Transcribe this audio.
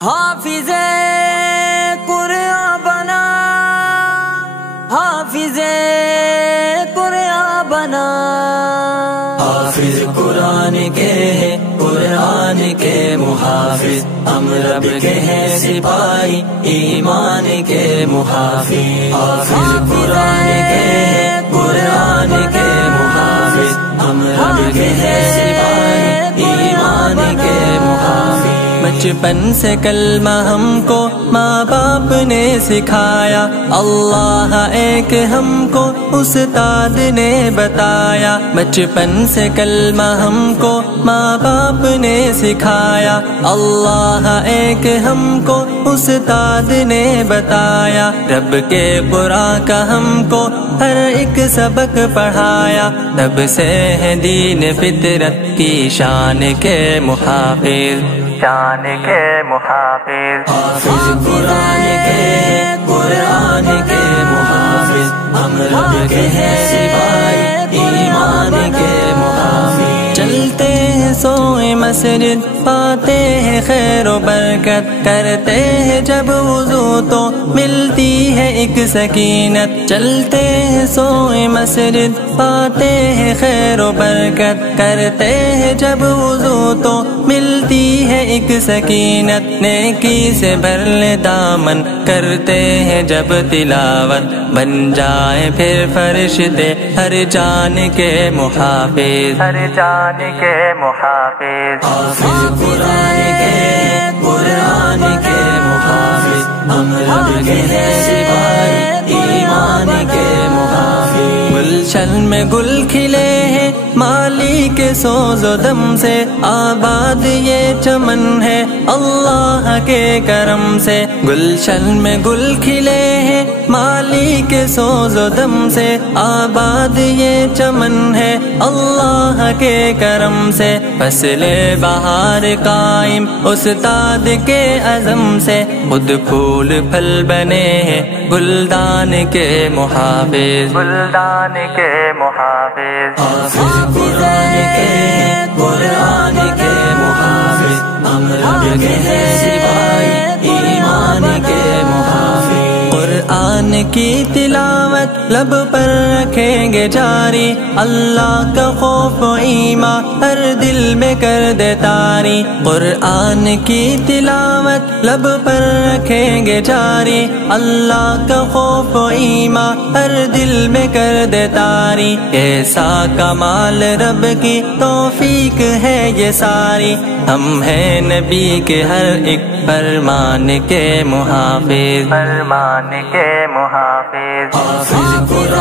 حافظ قرآن بنا، حافظ قرآن بنا، حافظ قرآن کے قرآن کے محافظ، ہم رب کے ہیں سپاہی ایمان کے محافظ، حافظ قرآن کے قرآن کے محافظ، ہم رب کے ہیں سپاہی ایمان کے محافظ۔ بچپن سے کلمہ ہم کو ماں باپ نے سکھایا، اللہ ایک ہم کو استاد نے بتایا۔ بچپن سے کلمہ ہم کو ماں باپ نے سکھایا، اللہ ایک ہم کو استاد نے بتایا۔ رب کے قرآن کا ہم کو ہر ایک سبق پڑھایا، تب سے ہے دین فطرت کی شان کے محافظ، شان کے محافظ، حافظ قرآن کے قرآن کے محافظ، ہم رب کے ہیں سپاہی ایمان کے محافظ۔ چلتے ہیں سوئے مسجد پاتے ہیں خیر و برکت، کرتے ہیں جب وضو تو ملتی ہے ایک سکینت۔ چلتے ہیں سوئے مسجد پاتے ہیں خیر و برکت، کرتے ہیں جب وضو تو ملتی ہے ایک سکینت۔ نیکی سے بھر لے دامن، کرتے ہیں جب تلاوت، بن جائے پھر فرشتے ہر جان کے محافظ، ہر جان کے محافظ، حافظ قرآن کے قرآن کے محافظ، ہم رب کے ہیں سپاہی ایمان کے محافظ۔ گلشن میں گل کھلے ہیں مالی کے سوز و دم سے، آباد یہ چمن ہے اللہ کے کرم سے۔ گلشن میں گل کھلے ہیں مالی کے سوز و دم سے، آباد یہ چمن ہے اللہ کے کرم سے۔ فصل بہار قائم استاد کے عزم سے، خود پھول پھل بنے ہیں گلدان کے محافظ، گلدان کے محافظ، حافظ قرآن کے قرآن کے محافظ، ہم رب کے ہیں سپاہی ایمان کے محافظ۔ قرآن کی تلاوت لب پر رکھیں گے جاری، اللہ کا خوف و ایمان ہر دل میں کر دے طاری۔ قرآن کی تلاوت لب پر رکھیں گے جاری، اللہ کا خوف و ایمان ہر دل میں کر دے طاری۔ ایسا کمال رب کی توفیق ہے یہ ساری، ہم ہیں نبی کے ہر ایک فرمان کے محافظ، فرمان کے محافظ، حافظ قرآن